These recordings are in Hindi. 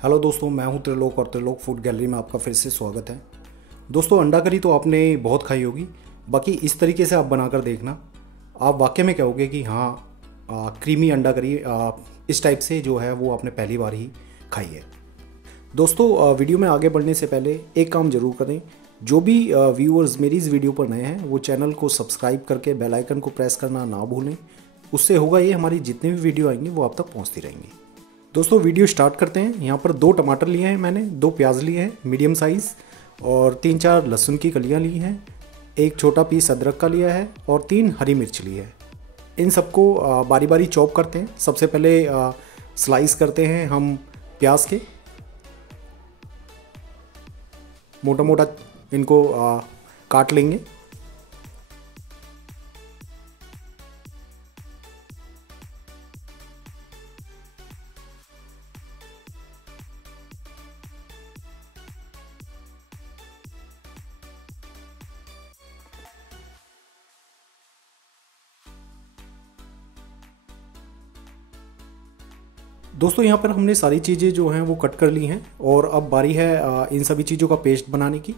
हेलो दोस्तों, मैं हूं त्रिलोक और त्रिलोक फूड गैलरी में आपका फिर से स्वागत है। दोस्तों, अंडा करी तो आपने बहुत खाई होगी। बाकी इस तरीके से आप बनाकर देखना, आप वाकई में कहोगे कि हाँ, क्रीमी अंडा करी इस टाइप से जो है वो आपने पहली बार ही खाई है। दोस्तों, वीडियो में आगे बढ़ने से पहले एक काम ज़रूर करें। जो भी व्यूअर्स मेरी इस वीडियो पर नए हैं वो चैनल को सब्सक्राइब करके बेल आइकन को प्रेस करना ना भूलें। उससे होगा ये, हमारी जितनी भी वीडियो आएंगी वो आप तक पहुँचती रहेंगी। दोस्तों, वीडियो स्टार्ट करते हैं। यहाँ पर 2 टमाटर लिए हैं मैंने, 2 प्याज लिए हैं मीडियम साइज़, और 3-4 लहसुन की कलियाँ ली हैं, एक छोटा पीस अदरक का लिया है और 3 हरी मिर्च ली है। इन सबको बारी बारी चॉप करते हैं। सबसे पहले स्लाइस करते हैं हम प्याज के, मोटा मोटा इनको काट लेंगे। दोस्तों, यहाँ पर हमने सारी चीज़ें जो हैं वो कट कर ली हैं और अब बारी है इन सभी चीज़ों का पेस्ट बनाने की।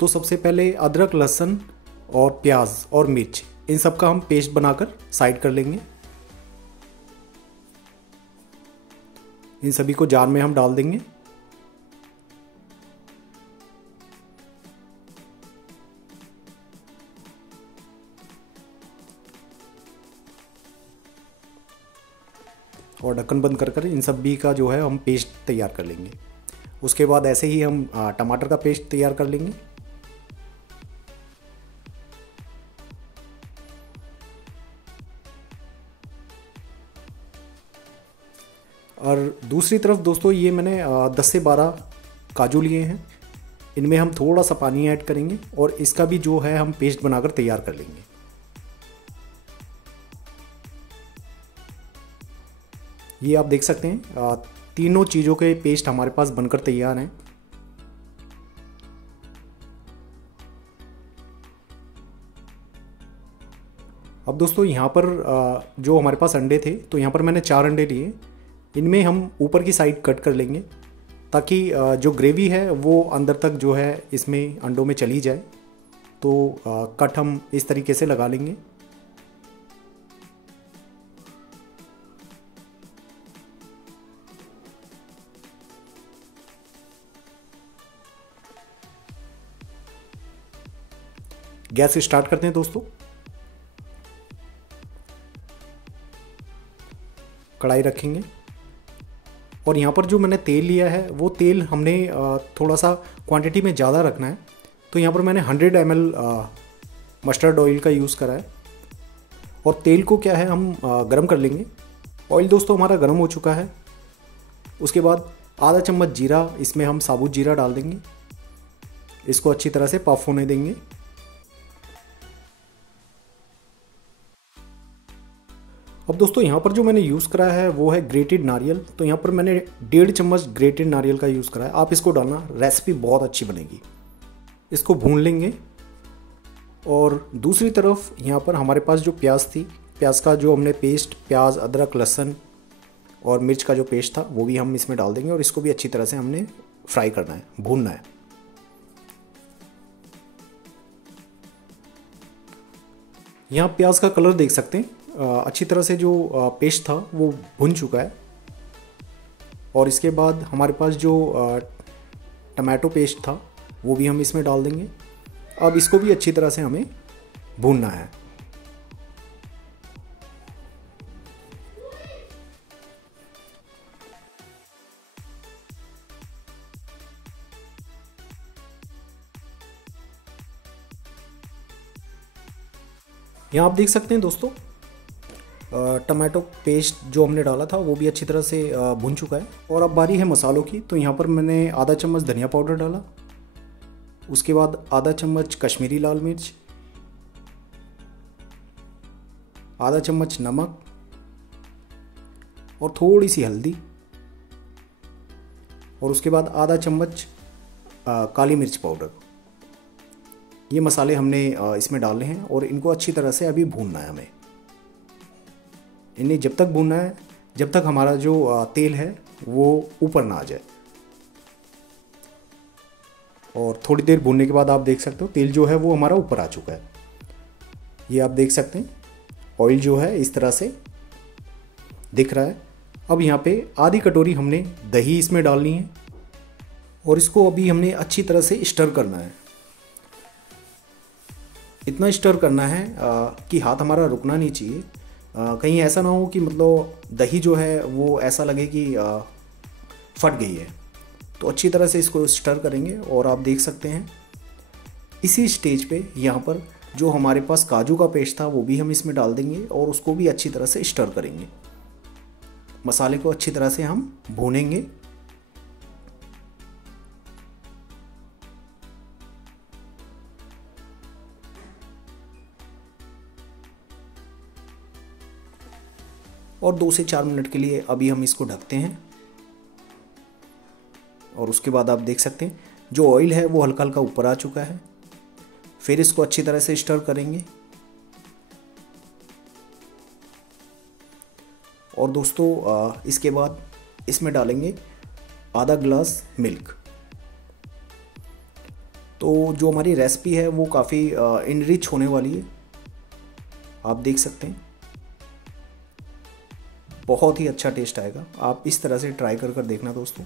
तो सबसे पहले अदरक, लहसुन और प्याज और मिर्च, इन सब का हम पेस्ट बनाकर साइड कर लेंगे। इन सभी को जार में हम डाल देंगे। और ढक्कन बंद कर कर इन सभी का जो है हम पेस्ट तैयार कर लेंगे। उसके बाद ऐसे ही हम टमाटर का पेस्ट तैयार कर लेंगे। और दूसरी तरफ दोस्तों, ये मैंने 10 से 12 काजू लिए हैं। इनमें हम थोड़ा सा पानी ऐड करेंगे और इसका भी जो है हम पेस्ट बनाकर तैयार कर लेंगे। ये आप देख सकते हैं, तीनों चीज़ों के पेस्ट हमारे पास बनकर तैयार हैं। अब दोस्तों, यहाँ पर जो हमारे पास अंडे थे, तो यहाँ पर मैंने 4 अंडे लिए। इनमें हम ऊपर की साइड कट कर लेंगे ताकि जो ग्रेवी है वो अंदर तक जो है इसमें अंडों में चली जाए। तो कट हम इस तरीके से लगा लेंगे। गैस स्टार्ट करते हैं दोस्तों। कढ़ाई रखेंगे और यहाँ पर जो मैंने तेल लिया है वो तेल हमने थोड़ा सा क्वांटिटी में ज़्यादा रखना है। तो यहाँ पर मैंने 100 ml मस्टर्ड ऑयल का यूज़ करा है। और तेल को क्या है हम गरम कर लेंगे। ऑयल दोस्तों हमारा गरम हो चुका है। उसके बाद आधा चम्मच जीरा, इसमें हम साबुत जीरा डाल देंगे। इसको अच्छी तरह से पफ होने देंगे। अब दोस्तों, यहाँ पर जो मैंने यूज़ करा है वो है ग्रेटेड नारियल। तो यहाँ पर मैंने 1.5 चम्मच ग्रेटेड नारियल का यूज़ करा है। आप इसको डालना, रेसिपी बहुत अच्छी बनेगी। इसको भून लेंगे। और दूसरी तरफ यहाँ पर हमारे पास जो प्याज थी, प्याज का जो हमने पेस्ट, प्याज, अदरक, लहसुन और मिर्च का जो पेस्ट था वो भी हम इसमें डाल देंगे और इसको भी अच्छी तरह से हमने फ्राई करना है, भूनना है। यहाँ प्याज का कलर देख सकते हैं, अच्छी तरह से जो पेस्ट था वो भुन चुका है। और इसके बाद हमारे पास जो टमाटो पेस्ट था वो भी हम इसमें डाल देंगे। अब इसको भी अच्छी तरह से हमें भूनना है। यहाँ आप देख सकते हैं दोस्तों, टमाटो पेस्ट जो हमने डाला था वो भी अच्छी तरह से भुन चुका है। और अब बारी है मसालों की। तो यहाँ पर मैंने आधा चम्मच धनिया पाउडर डाला। उसके बाद आधा चम्मच कश्मीरी लाल मिर्च, आधा चम्मच नमक और थोड़ी सी हल्दी, और उसके बाद आधा चम्मच काली मिर्च पाउडर। ये मसाले हमने इसमें डाले हैं और इनको अच्छी तरह से अभी भूनना है हमें। इन्हें जब तक भूनना है जब तक हमारा जो तेल है वो ऊपर ना आ जाए। और थोड़ी देर भूनने के बाद आप देख सकते हो तेल जो है वो हमारा ऊपर आ चुका है। ये आप देख सकते हैं ऑयल जो है इस तरह से दिख रहा है। अब यहाँ पे आधी कटोरी हमने दही इसमें डालनी है और इसको अभी हमने अच्छी तरह से स्टर करना है। इतना स्टर करना है कि हाथ हमारा रुकना नहीं चाहिए। कहीं ऐसा ना हो कि मतलब दही जो है वो ऐसा लगे कि फट गई है। तो अच्छी तरह से इसको स्टर करेंगे और आप देख सकते हैं इसी स्टेज पे यहाँ पर जो हमारे पास काजू का पेस्ट था वो भी हम इसमें डाल देंगे और उसको भी अच्छी तरह से स्टर करेंगे। मसाले को अच्छी तरह से हम भूनेंगे। और 2 से 4 मिनट के लिए अभी हम इसको ढकते हैं। और उसके बाद आप देख सकते हैं जो ऑयल है वो हल्का हल्का ऊपर आ चुका है। फिर इसको अच्छी तरह से स्टर करेंगे। और दोस्तों इसके बाद इसमें डालेंगे आधा ग्लास मिल्क। तो जो हमारी रेसिपी है वो काफ़ी इनरिच होने वाली है। आप देख सकते हैं बहुत ही अच्छा टेस्ट आएगा। आप इस तरह से ट्राई कर देखना दोस्तों।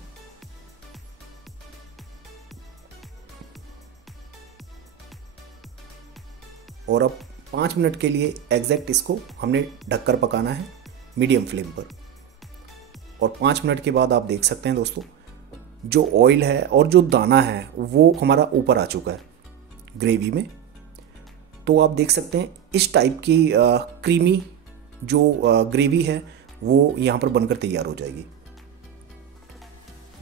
और अब 5 मिनट के लिए एग्जैक्ट इसको हमने ढककर पकाना है मीडियम फ्लेम पर। और 5 मिनट के बाद आप देख सकते हैं दोस्तों जो ऑयल है और जो दाना है वो हमारा ऊपर आ चुका है ग्रेवी में। तो आप देख सकते हैं इस टाइप की क्रीमी जो ग्रेवी है वो यहाँ पर बनकर तैयार हो जाएगी।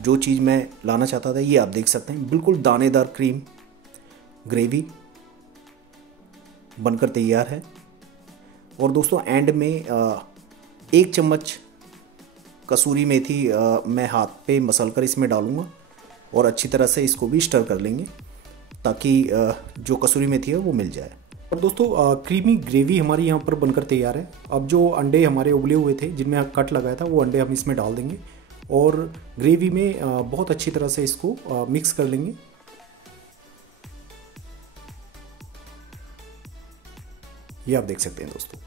जो चीज़ मैं लाना चाहता था ये आप देख सकते हैं बिल्कुल दानेदार क्रीम ग्रेवी बनकर तैयार है। और दोस्तों एंड में 1 चम्मच कसूरी मेथी मैं हाथ पे मसल कर इसमें डालूँगा और अच्छी तरह से इसको भी स्टर कर लेंगे ताकि जो कसूरी मेथी है वो मिल जाए। और दोस्तों क्रीमी ग्रेवी हमारी यहाँ पर बनकर तैयार है। अब जो अंडे हमारे उबले हुए थे जिनमें कट लगाया था वो अंडे हम इसमें डाल देंगे और ग्रेवी में बहुत अच्छी तरह से इसको मिक्स कर लेंगे। ये आप देख सकते हैं दोस्तों।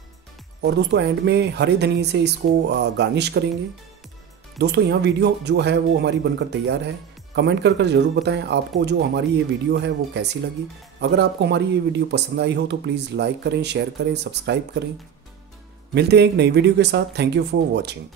और दोस्तों एंड में हरे धनिए से इसको गार्निश करेंगे। दोस्तों यहाँ वीडियो जो है वो हमारी बनकर तैयार है। कमेंट कर ज़रूर बताएं आपको जो हमारी ये वीडियो है वो कैसी लगी। अगर आपको हमारी ये वीडियो पसंद आई हो तो प्लीज़ लाइक करें, शेयर करें, सब्सक्राइब करें। मिलते हैं एक नई वीडियो के साथ। Thank you for watching.